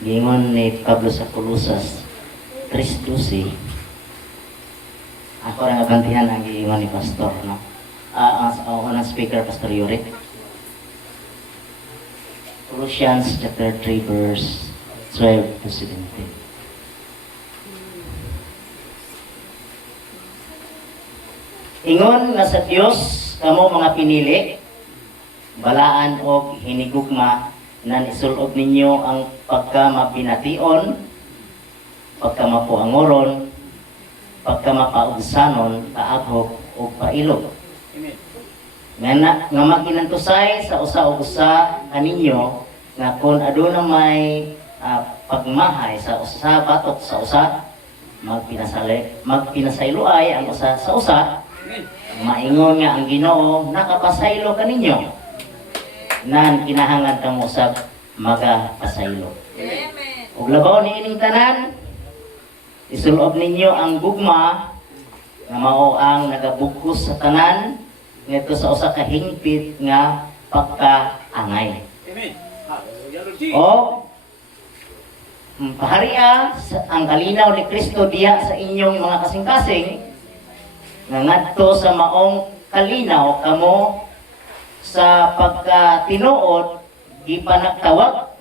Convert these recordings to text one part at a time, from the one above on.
Gingon ni Pablo sa Colosas 3:12. Ako rin nagantihan ang gingon ni Pastor, no? Ang unang speaker, Pastor Yuri. Colossians chapter 3 verse 12 to 17. Ingon nga sa Dios kamo mga pinili, balaan og hinigugma na nisulog ninyo ang pagkamapination, pagkamapuangoron, pagkamapaugsanon, kaaghok o pailog. Nga maginantusay sa usa o usa kaninyo nga kung aduna may pagmahay sa usa batok sa usa, magpinasayloay ang usa sa usa, maingon nga ang Ginoo nakapasaylo kaninyo nan kinahanglan kang usab magapasaylo. Ug labaw ni ining tanan, isulob ninyo ang gugma nga mao ang nagabugkos sa tanan ngadto sa usa ka hingpit nga pagkaangay. O pahariya ang kalinaw ni Kristo diha sa inyong mga kasing-kasing nga ngadto sa maong kalinaw kamo sa pagkatinuod gipanagtawag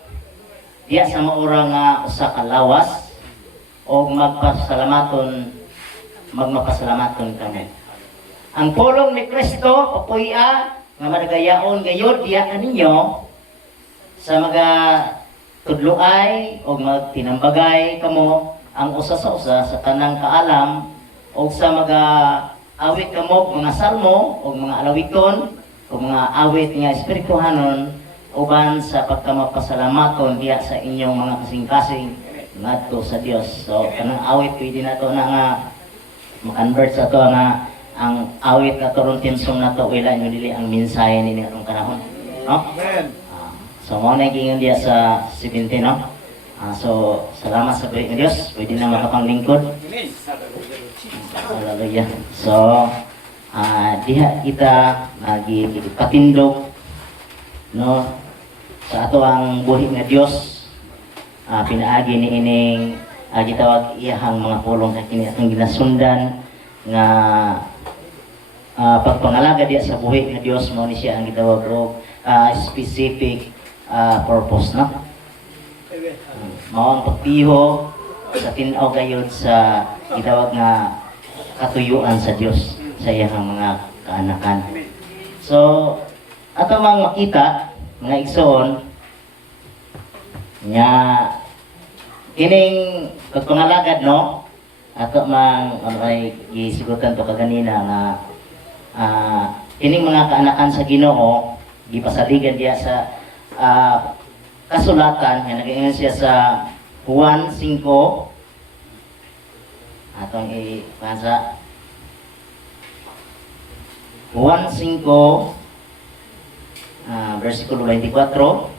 diya sa maura nga usa ka lawas o magmapasalamaton kamo. Ang pulong ni Kristo papuya nga madagayaon gayud diya kaninyo sa mga tudloay o magtinambagay kamo ang usa sa usa sa tanang kaalam o sa mga awit kamo, mga salmo o mga alawiton o mga awit nga espirituhanon uban sa pagkamapasalamaton diya sa inyong mga kasing-kasing ngadto sa Dios. So kanang awit pwede na to na nga ma-convert sa to nga ang awit na to ron tinsong na to wala nyo dili ang mensahe ni atong kanahon, no? Amen. So mo na gingon diya sa 17, no? So salamat sa balik ng Dios, pwede na makapanglingkod. Amen. Hallelujah. So diha kita nagipatindog, no, sa ato ang buhi nga Dios. Pinaagi ni ining gitawag iyahang mga pulong kay kini atong ginasundan nga pagpangalaga diya sa buhi nga Dios, mao ni siya ang gitawag og specific purpose, no? Mao ang pagpiho sa tin-aw gayud sa gitawag nga katuyuan sa Dios sa iyang mga kaanakan. So ato mang makita nga igsoon nga kining pagpangalagad, no, ato mang ay gisigutan to kaganina nga kining mga kaanakan sa Ginoo gipasaligan diya sa kasulatan nga nag-ingon siya sa Juan 5 atong ipasa Juan 5 versikulo 24.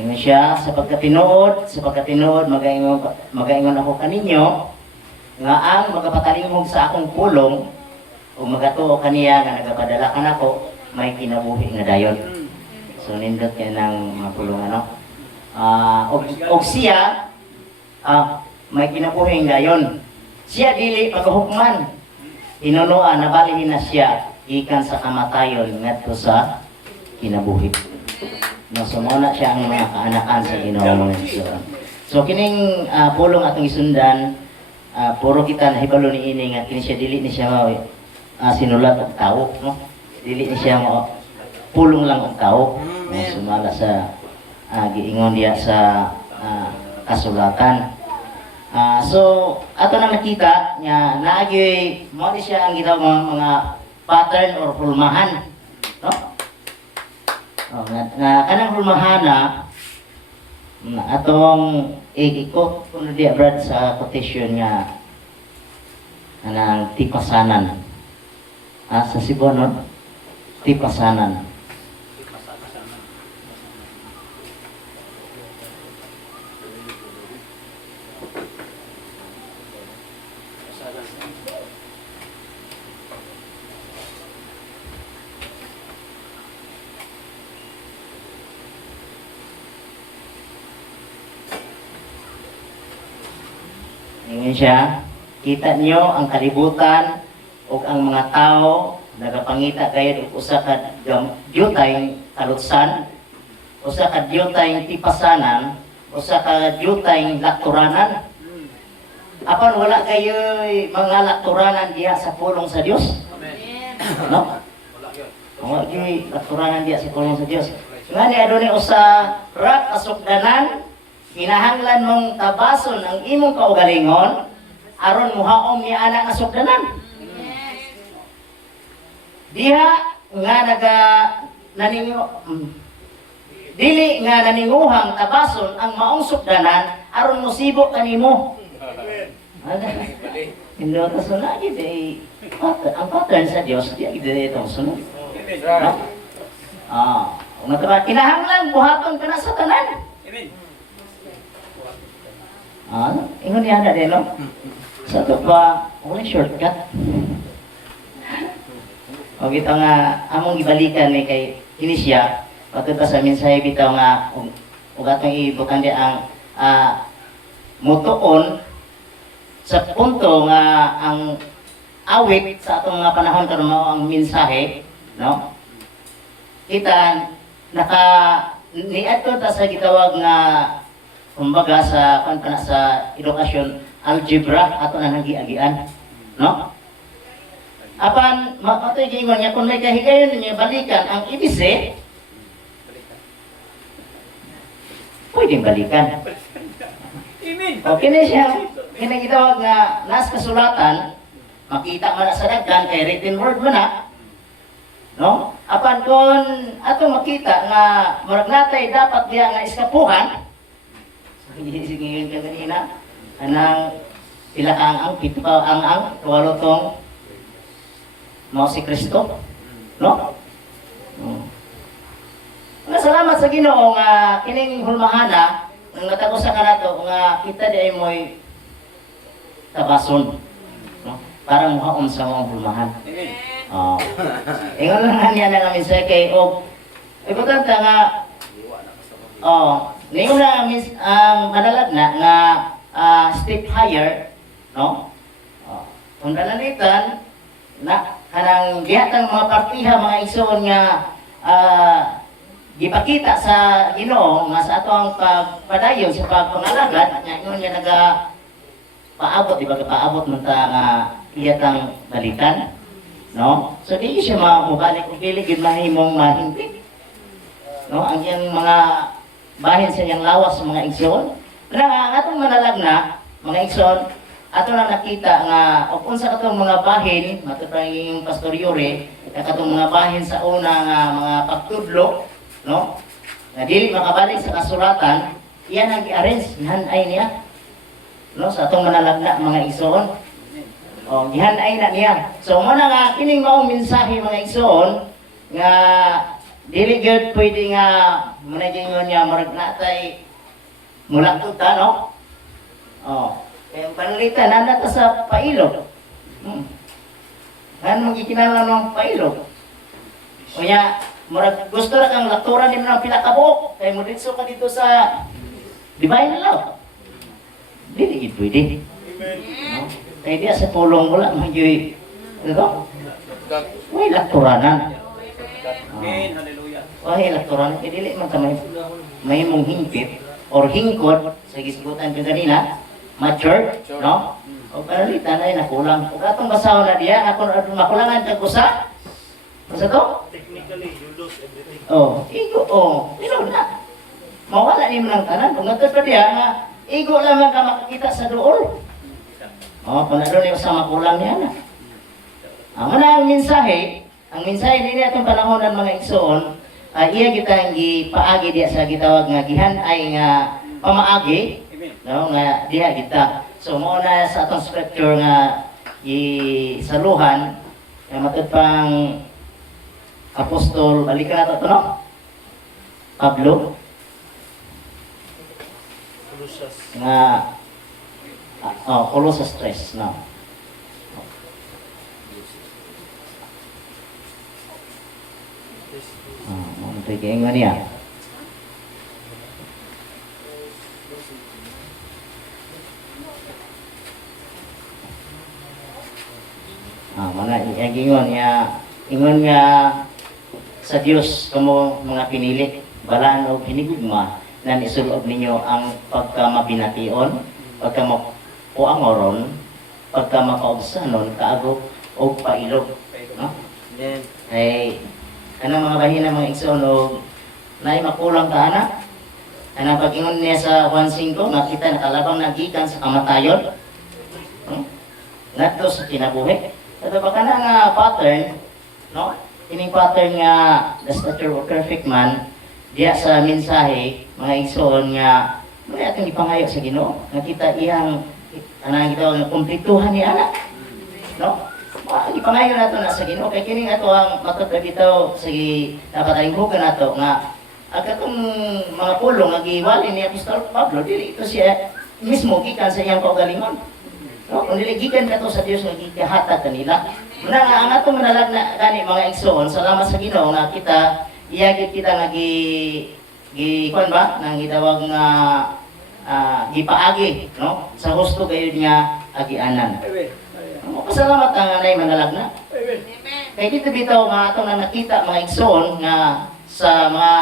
Ingon siya, sa pagkatinuod magaingon ako kaninyo nga ang magapatalingog sa akong pulong o magatuo kaniya nga nagapadala ka nako may kinabuhi nga dayon. So nindot kay ng mga pulong, ano, og siya may kinabuhi nga dayon. Siya dili pagahukman, inunuan nabalihin na siya ikan sa kamatayon ngadto sa kinabuhi. No, so muna siya ang mga kaanakan sa Ginoo. So kining pulong atong isundan, puro kita nahibalo ni ini nga kini siya dili ni siya sinulat og tao, no? Dili ni siya pulong lang og tao. Sumala sa giingon diya sa kasulatan. So ato na nakita nga naagi mo di siya ang gitawag mga pattern or hulmahan, no? Nga kanang hulmahana atong ikot kuno diya brad sa quotation nga kanang tipasanan sa Cebu, no? Tipasanan. Yan siya. Kita niyo ang kalibutan o ang mga tao nagapangita kayo og usa ka diyutay kalutsan, usa ka diyutay tipasanan, usa ka diyutay lakturanan. Apan wala kayo mga lakturanan diha sa pulong sa Dios. No? Wala kayo lakturanan diha sa pulong sa Dios. Nga ni adunay usa ra kasukdanan, kinahanglan mong tabason ang imong kaugalingon aron muhaom ni ana nga sukdanan. Diha nga dili nga naninguhang tabason ang maong sukdanan aron mosibo kanimo. Hindi ito sunod, ang pattern sa Diyos, di ito sunod. Kinahanglan, buhaton ka na sa tanan. Ingon niya na din, no? Sa ito pa, wala shortcut. O bitaw nga, among ibalikan ni kay Kinisya, patuta sa mensahe bitaw nga, o gatong ibutan di ang mutuon sa punto nga ang awit sa atong mga panahon karon mao ang mensahe, no? Kita niadto ta sa gitawag nga kumbaga sa sa edukasyon algebra ato na nagiagian, no? Apan matoy gingon niya kung may kahigayon niya balikan ang ibise, pwedeng balikan. Okay na siya. Kinagitawag nga nas kasulatan, makita man na sa daghan kay written word mo na, no? Apan kon ato makita nga murag natay dapat diya nga eskapuhan. Sige ka kanina, anang pila ka ang pito ang kawalotong mao si Kristo, no? Salamat sa Ginoo nga kining hulmahana nang natagos sa kanato nga kita di ay mo'y tabason, no? Para muhaon sa mga hulmahan. Ingon lang niya na namin sa kay og importante nga ningon na ang madalag na nga step higher, no? Kung dalalitan na kanang gihatang mga partiha mga igsoon nga gipakita sa Ginoo nga sa ato ang pagpadayon sa pagpangalagad nga ingon niya paabot, di ba paabot man ta nga iyatang balikan, no? So di siya mabalik og dili gid mahimong mahimpit, no? Ang iyang mga bahin sa iyang lawas sa mga igsoon. Pero ang atong manalagna, mga igsoon, ato na nakita nga og unsa katong mga bahin matutang yung Pastor Yuri, katong mga bahin sa una nga mga pagtudlo, no? Na dili makabalik sa kasulatan, iyan ang i-arrange gihan-ay niya, no? Sa atong manalagna mga igsoon. Gihan-ay na niya. So mo na nga kining maong mensahe mga igsoon nga dili gyud pwede nga muna gingon niya murag natay mula tuta, no? Kaya panalitan nanda ta sa pailog. Kan magikinala ng pailog. Kunya murag gusto ra kang lakturan nimo ng pila ka buok kay mo ditso ka dito sa divine love. Dili gid pwede. No? Kaya diya sa tulong wala magyoy. Ano? Way lakturanan. Amen. Hallelujah. Way lakturanan kay dili man ta may mong hingpit or hingkod sa gisgutan ko kanina, mature, no? O panalitan ay nakulang. Kung atong basahon na diya, ako makulangan kag usa. Basta to? Technically, you lose everything. Igo, ilaw na. Mawala ni mo ng tanan. Kung nato pa diya, nga, igo lamang ka makakita sa dool. Kung naroon yung sa makulang niya na. Ang ang mensahe din atong panahon ng mga igsoon, iya kita gipaagi diya sa gitawag nga gihan-ay nga pamaagi, no, nga diha kita. So mo na sa atong scripture nga isaluhan nga matud pang apostol, balikan nato to, no? Pablo nga Colossus 3, no? Ito nga niya. nag-ingon nga sa Dios kamo mga pinili balaan og hinigugma na nisulob ninyo ang pagkamabination, pagkamapuangoron, pagkamakaugsanon, kaagop o pailog. No? Amen. Ay, kanang mga bahina mga igsoon o naay makulang ka anak. Anang pag-ingon niya sa 1.5, nakita nakalabang nagikan sa kamatayon. Ngadto sa kinabuhi. Pero baka na nga pattern, no? Ining pattern nga the stature of perfect man, diya sa mensahe, mga igsoon nga, may atong ipangayo sa Ginoo. Nakita iyang, anang ito, ang kumplituhan ni anak. No? Ipangayo nato na sa Ginoo. Kaya kining ato ang matutag ito, sige, dapat aling buka nato nga, ang katong mga pulong, nagiwali ni Apostol Pablo, dili ito siya mismo gikan sa iyang kaugalingon. No? Kung diligigan ka to sa Diyos nga gikahatag kanila. Muna nga, ang atong manalag na gani mga igsoon, salamat sa Ginoo nga kita, iyagit kita nga kuan ba? Nang gitawag nga gipaagi, no? Sa husto gayud nga agianan. Pasalamat ang anay manalag na. Kaya dito bitaw nga atong na nakita mga igsoon nga sa mga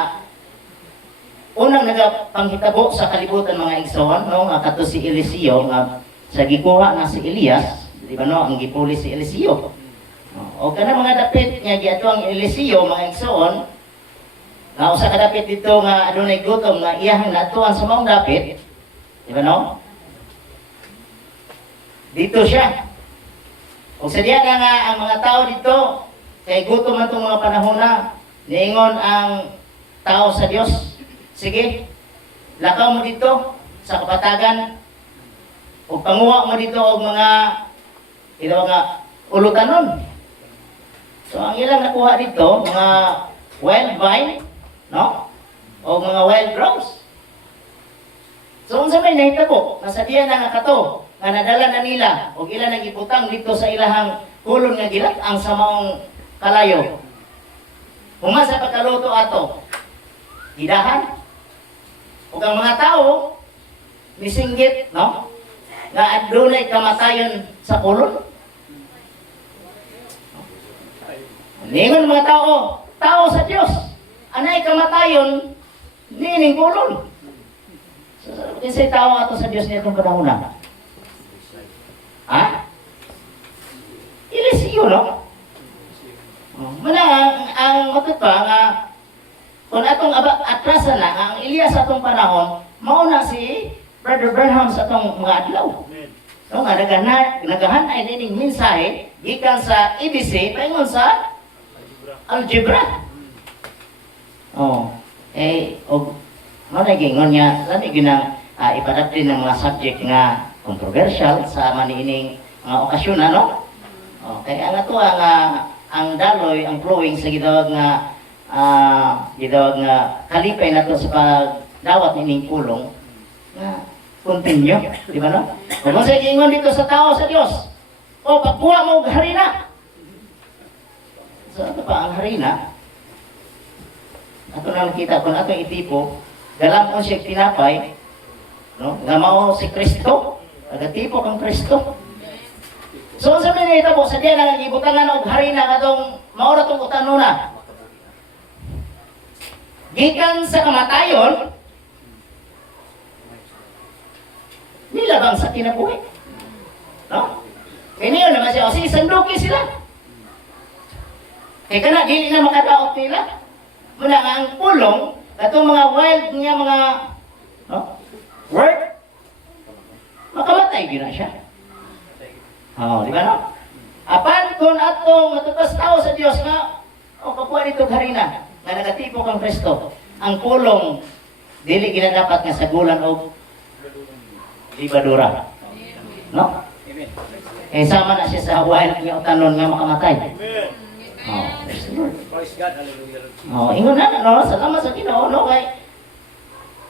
unang nagapanghitabo sa kalibutan mga igsoon, no? Nga kato si Eliseo nga sa gikuha na si Elias, di ba no, ang gipuli si Eliseo. O kana mga dapit nga giadto ang Eliseo mga igsoon, nga usa ka dapit dito nga adunay gutom nga iyang natuan sa maong dapit, di ba no? Dito siya. Kung sa diya nga ang mga tao dito kay gutom man tong mga panahon na, niingon ang tao sa Dios, sige, lakaw mo dito sa kapatagan, o panguha mo dito og mga ulutanon. So ang ilang nakuha dito, mga wild vine, no? O mga wild rose. So unsa may nahitabo, nasa diya na nga kato, nga nadala na nila, o ilang nagibutang dito sa ilahang kulon nga gilat ang sa maong kalayo. Huma sa pagkaluto ato, gidahan. O ang mga tao, misinggit, no? Nga adunay kamatayon sa kulon. Ningon mga tao, tao sa Dios, anay kamatayon nining kulon. So, kinsay tao ato sa Dios nitong panahon na? Ha? Eliseo, no? Muna ang matuto nga kung atong atrasan na ang Elias atong panahon, mauna si Brother Branham sa atong mga adlaw. No, nga nagahanay nining mensahe gikan sa EBC paingon sa algebra. Oh, og mo na gingon niya, lami ginang ipadapin ng mga subject nga controversial sa maniining mga okasyon no. Oh, kaya nga to ang daloy, ang flowing sa gidawag nga kalipay nato sa pagdawat nining pulong nga continue, di ba no? Kung sa gingon dito sa tao sa Dios, o pagkuha mo og harina. So ano pa ang harina? Ato na nakita kung ato itipo, galamon siya tinapay, no? Nga mao si Kristo, nagatipo kang Kristo. So sa mga ito po, sa diyan na ibutangan og harina katong mao ra tong utanuna. Gikan sa kamatayon, nilabang sa kinabuhi. No? Kaya niyo naman siya, o sige, sanduki sila. Kaya kana, dili na makadaot nila. Muna nga ang pulong, katong mga wild nga mga word, makamatay din na siya. Di ba no? Apan kung atong matutas tao sa Dios nga, kapuha dito harina, nga nagatipo kang Kristo, ang pulong, dili ginadapat nga sagulan o libadura. No? Eh sama na siya sa wild nga utanon nga makamatay. Praise the Lord. Praise God, hallelujah. Ingon na no, salamat sa Ginoo no kay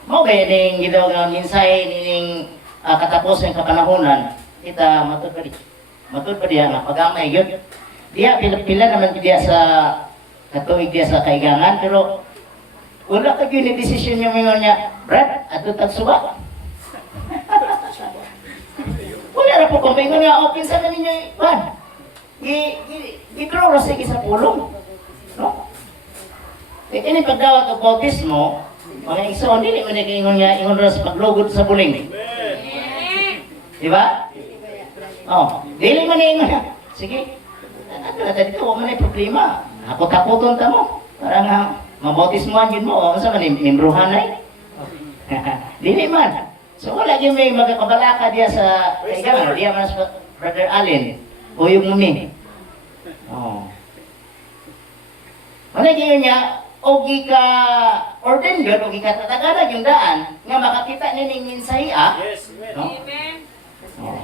mo kay ning gidawag nga mensahe ning katapusan sa kapanahonan, kita matud pa diha nga pagamay gyud. Diha pila naman diha sa katuig diha sa kaigangan pero wala ka gyud ni desisyon yung mingon niya, Brad, ato tagsuba. Wala na po kung may nga open sa ninyo, Juan. i-draw ra sige sa pulong. No? Kaya kini pagdawat og bautismo, mga igsoon dili man ingon nga ingon ra sa paglugod sa buling. Di ba? Oh, dili man ingon. Sige. Ato na dito wa man problema. Hakot-hakoton ta mo. Para nga mabautismoan yun mo. Unsa man membrohan ay? Dili man. So wala gyud may magakabalaka diya sa kaigan diya man sa Brother Allen. Uyog mo mi. Oh. Ano gyud niya o gika ordain gyud o gika tatagaran yung daan nga makakita nining mensahe Yes, no? amen. Oh.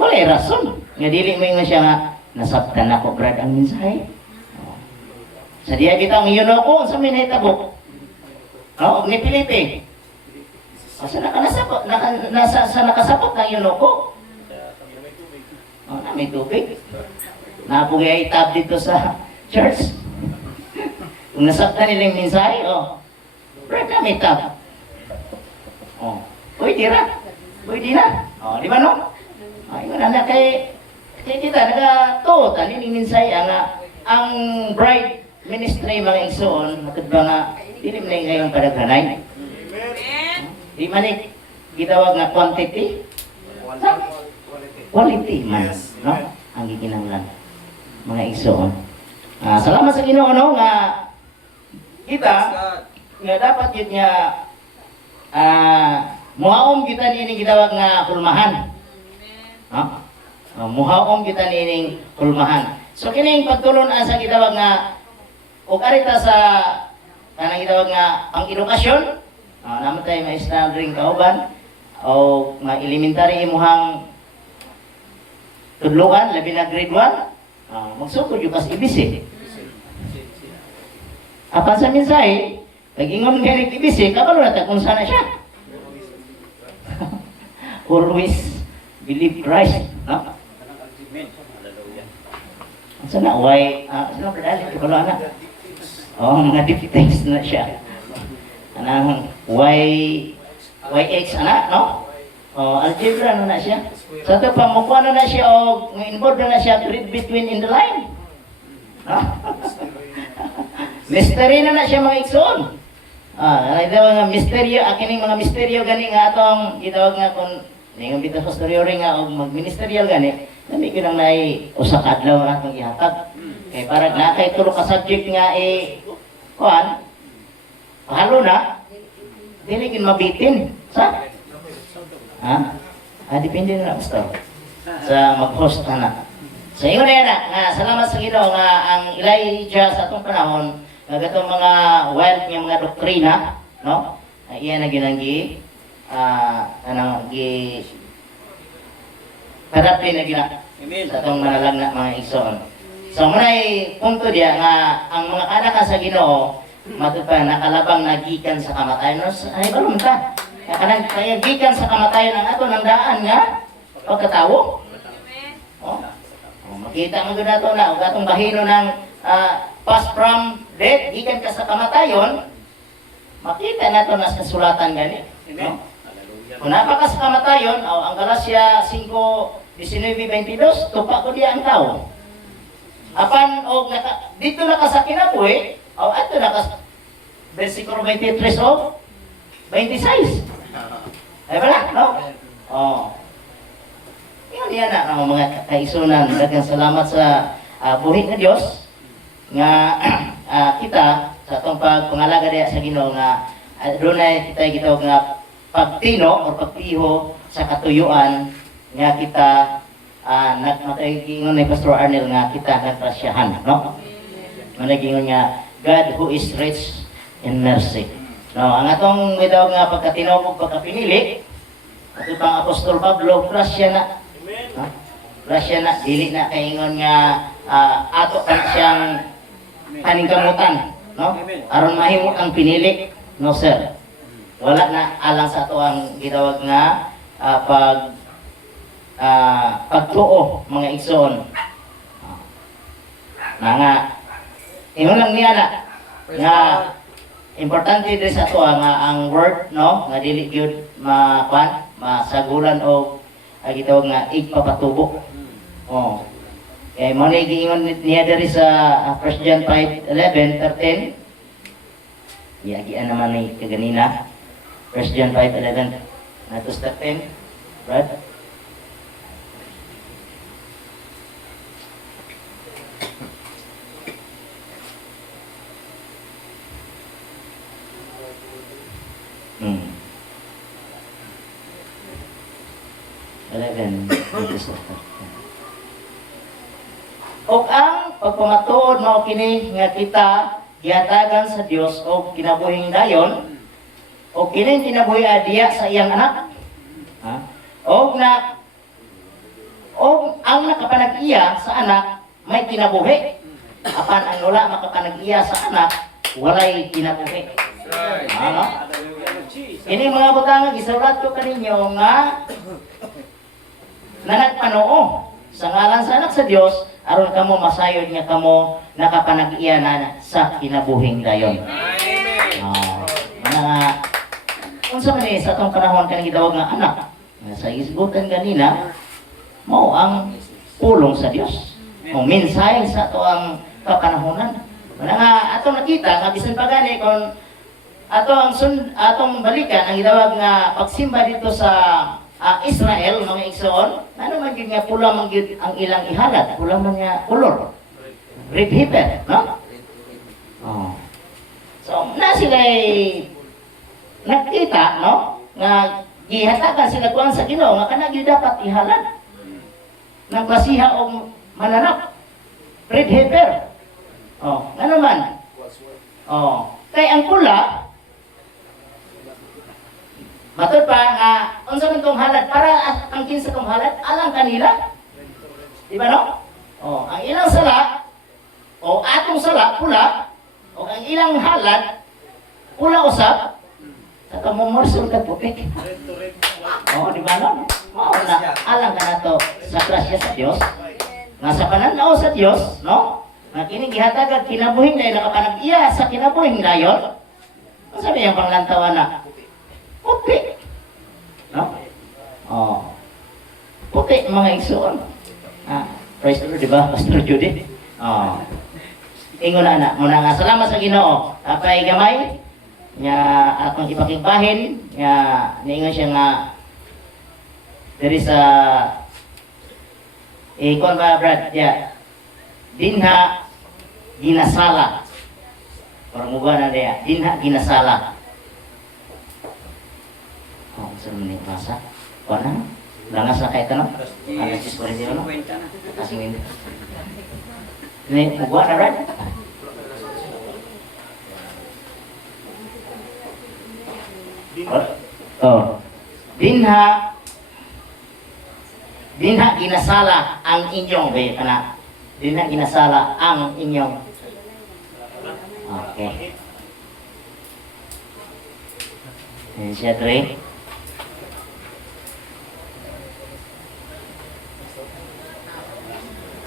Wala rason. Nga dili mo ingon siya nga nasabtan ako brad ang mensahe. Oh. Sa diya kita ang iyon ako sa minahitabo. No, og ni Felipe. Asa nakasapot, sa nakasapot ng iyon ako. Oh, na may tubig. Napugay tab dito sa church. Kung nasabtan nila yung mensahe, oh, brad na may tab. Oh, pwede ra. Pwede na. Oh, di ba no? Ay, wala na kay kita nagatuot ani ning mensahe ang bride ministry mga igsoon matud ba nga dili man ngayong kadaghanay. Di man gitawag nga quantity. Quality man, no? Ang gikinahanglan mga igsoon. Salamat sa Ginoo no nga kita nga dapat yun nga muhaom kita nining gitawag nga hulmahan. Ha? Muhaom kita nining hulmahan. So kining pagtulon sa gitawag nga ug arita sa kanang gitawag nga ang edukasyon. Naman tayo maestra ring kauban o nga elementary imuhang tudluan labi na grade 1. Magsukod yung kas ibisi. Apan sa mensahe, pag-ingon nga ng ibisi, kabalo na kung sana siya. Always believe Christ. No? Sana, why? Sana, pradali, kabalo na. Mga deep things na siya. Anang, YX, no? Algebra na siya. Sa ito, pamukha na siya, o involved na siya, read between in the line. No? Mystery na siya mga igsoon. Ito mga misteryo, akining mga misteryo gani nga atong gitawag nga kung ningon bitaw sa storyori nga og magministerial gani, nami ko nang naay usa ka adlaw nga atong ihatag. Kay para na kay tulo ka subject nga kuan pahalo na dili gid mabitin sa depende na pastor sa mag-host na. Sa ingon na nga salamat sa Ginoo nga ang Elijah sa atong panahon nga gatong mga wild nga mga doktrina, no? Iya na ginanggi anang gi kadapli na gina. Amen. Sa atong manalang na mga igsoon. So munay punto diya nga ang mga anak sa Ginoo matud pa nakalabang nagikan sa kamatayon. Ay balon ta. Kanang kaya gikan sa kamatayon ang ato nang daan nga pagkatawo. Oh. Makita mo gud ato na ug atong bahino ng pass from death gikan ka sa kamatayon. Makita nato na sa sulatan gani. No? Kung napaka sa kamatayon, ang Galacia 5:19-22, tupa ko diya ang tao. Apan dito na ka sa kinabuhi, ato na ka versikulo 23 o 26. Ay wala, no? Yan na ang mga kaisunan. Daghang salamat sa buhi nga Dios nga kita sa atong pagpangalaga diya sa Ginoo nga adunay kita gitawag nga pagtino o pagpiho sa katuyuan nga kita nagmaingon ni Pastor Arnel nga kita nagtrasyahan, no? Managingon nga God who is rich in mercy. No, ang atong gitawag nga pagkatino ug pagkapinili ato pang Apostol Pablo grasya na. No? Grasya na dili na kaingon nga ato kan siyang paningkamutan, no? Aron mahimo ang pinili, no sir. Wala na alang sa ato ang gitawag nga pagtuo mga igsoon. Nga ingon lang niya na nga importante din sa ato nga ang word, no, nga dili gyud masagulan o gitawag nga igpapatubo. Kaya mo na giingon niya diri sa 1 John 5:11, 13. Iagian naman ni kaganina. 1 John 5:11 natos 13. Brad? Hmm. 11 natos 13. Og ang pagpamatuod mao kini nga kita gihatagan sa Dios og kinabuhing dayon og kini kinabuhi diya sa iyang anak. Ha? Og ang nakapanag-iya sa anak may kinabuhi. Apan ang wala makapanag-iya sa anak walay kinabuhi. Ano? Ini mga butang gisulat ko kaninyo nga nagpanoo sa ngalan sa anak sa Dios aron kamo masayod nga kamo nakapanag-iya na sa kinabuhing dayon. Mga unsa man ni sa atong panahon kanang gitawag nga anak nga sa isgutan ganina mao ang pulong sa Dios. O mensahe sa ato ang kapanahonan. Nga atong nakita nga bisan pa gani kon atong balikan ang gitawag nga pagsimba dito sa Israel, mga igsoon, ano man yun nga pula man yun ang ilang ihalad, pula man nga kulor. Red heifer, no? Oh. So, na sila'y nakita, no? Nga gihatagan sila kuan sa Ginoo nga kanang yun dapat ihalad. Nang klasiha o mananap. Red heifer. Oh, ano man? Oh. Kaya ang pula, matod pa nga, unsa man tong halad, para ang kinsa tong halad, alang kanila. Di ba no? Oh, ang ilang sala, o atong sala, pula, o ang ilang halad, pula usap, sa kamumorsol ka putik. Oh, di ba no? Mao na, alang ka na to sa grasya sa Dios. Nga sa pananaw sa Dios, no? Nga kini gihatagad kinabuhing dayon nakapanag-iya sa kinabuhing dayon. Ang sabi yung panglantawan na, puti. No? Oh. Puti mga igsoon. Praise the Lord, di ba? Pastor Judy. Oh. Ingon na anak, muna nga salamat sa Ginoo. Kapay gamay nga akong ipakigbahin nga niingon siya nga diri sa kon ba Brad ya dinha ginasala. Parang muga na diya, dinha ginasala. Oh, saan mo niyong basa? Kuha na? Langas na kahit ano? Alas 10:40 ano? Kasing hindi. Ini, buwa na, right? Oh. Dinha ginasala ang inyong, dinha ginasala ang inyong. Okay. Yan siya, Dre.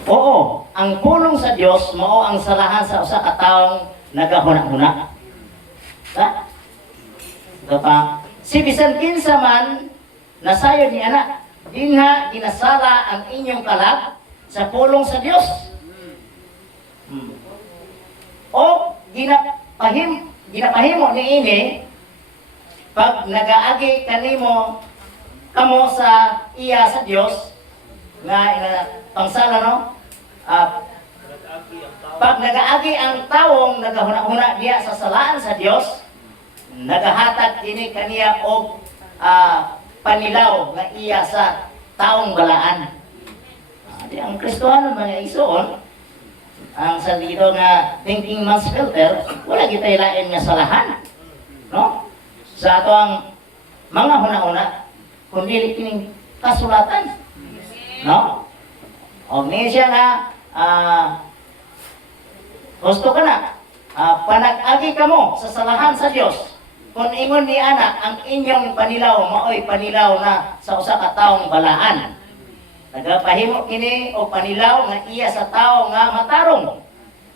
Oo, ang pulong sa Dios mao ang salahan sa usa ka taong nagahuna-huna. Ha? Ito pa. Si bisan kinsa man nasayod ni anak, dinha ginasala ang inyong kalag sa pulong sa Dios. O ginapahimo niini pag nagaagi kanimo kamo sa iya sa Dios nga pangsala no. Pag nagaagi ang tawong nagahuna-huna diya sa salaan sa Dios, nagahatag kini kaniya og panilaw nga iya sa taong balaan. Di ang Kristohanon mga igsoon, ang sa dito nga thinking man's filter, wala kita ilain nga salahan. No? Sa ato ang mga huna-huna, kundi kining kasulatan. No? O niya siya nga, gusto ka na, panag-agi ka mo sa salahan sa Dios. Kung ingon ni anak, ang inyong panilaw, maoy panilaw na sa usa ka taong balaan. Nagapahimo kini o panilaw nga iya sa tao nga matarong.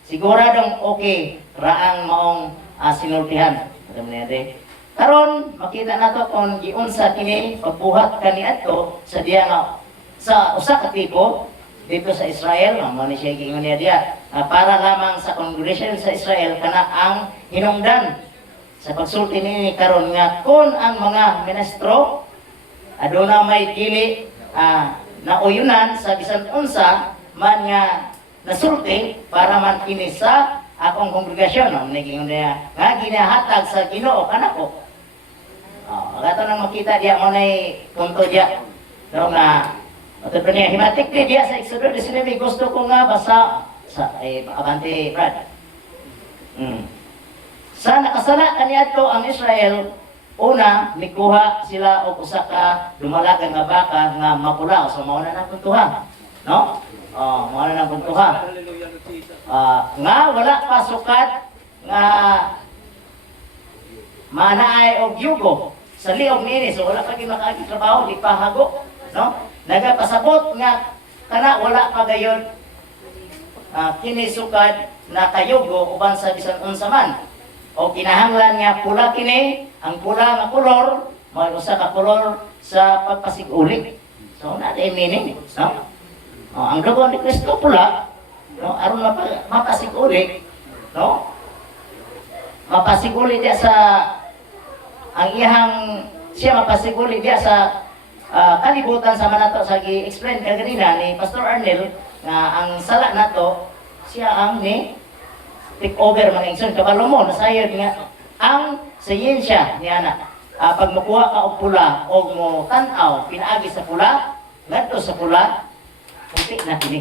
Siguradong okay raang maong sinultihan. Karon makita nato kung giunsa kini pagbuhat kaniadto sa diya nga sa usa ka tipo dito sa Israel, mo ni siya giingon niya diya, para lamang sa congregation sa Israel kana ang hinungdan sa pagsulti ni karon nga kun ang mga ministro aduna may dili na uyunan sa bisan unsa man nga nasulti para man kini sa akong kongregasyon, naging niya nga ginahatag sa Ginoo kanako. Gato nang makita diya mo nay punto diya. No nga ato pa niya himatik diya sa Exodus 19, gusto ko nga basa sa abante Brad. Sa nakasala kaniadto ang Israel, una mikuha sila og usa ka dumalagan nga baka nga mapula, so mao na nang puntuha. No? Mao na nang puntuha. Hallelujah, Lord Jesus. Nga wala pa sukat nga manaay og yugo sa liog niini, so wala pa gyud makatrabaho, di pa hago, no? Nagapasabot nga kana wala pa gayud kini sukad na kayugo uban sa bisan unsa man. O kinahanglan nga pula kini, ang pula nga kolor, mao usa ka kolor sa pagpasiguli. So na di meaning, no? Ang dugo ni Kristo pula, no, aron mapasiguli, no? Mapasiguli dia sa ang iyang siya mapasiguli dia sa kalibutan sa manato sa gi-explain kanina ni Pastor Arnel nga ang sala nato siya ang ni take over mga ingson kabalo mo nasayod nga ang siyensya niya na pag makuha ka og pula og mo tan-aw pinaagi sa pula ngadto sa pula puti na kini.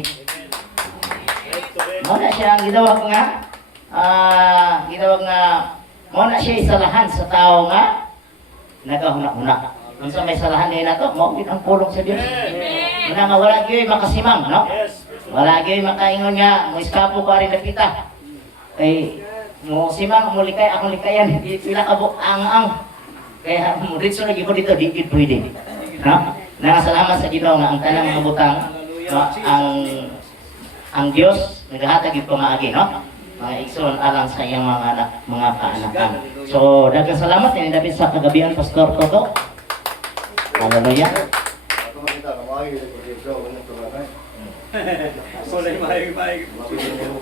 Mo na siya ang gidawag nga mo na siya isalahan sa tao nga nagahuna-huna. Unsa may salahan niya nato, mo gid ang pulong sa Dios. Muna nga wala gyud makasimang, no? Wala gyud makaingon nga mo iskapo ko rin nakita. Kay mo simang mo likay akong likayan di pila ka ang kaya mo ritso lagi ko dito di gid pwede. No? Nangasalamat sa Ginoo nga ang tanang mga butang, no? ang Dios nagahatag gyud pamaagi, no? Mga igsoon alang sa iyang mga anak, mga kaanakan. So, daghang salamat ni David sa kagabihan, Pastor Toto. Hallelujah. Ako makita, kamay, ito dito, ganito lang. Kulay mahig-mahig. Mabili mo,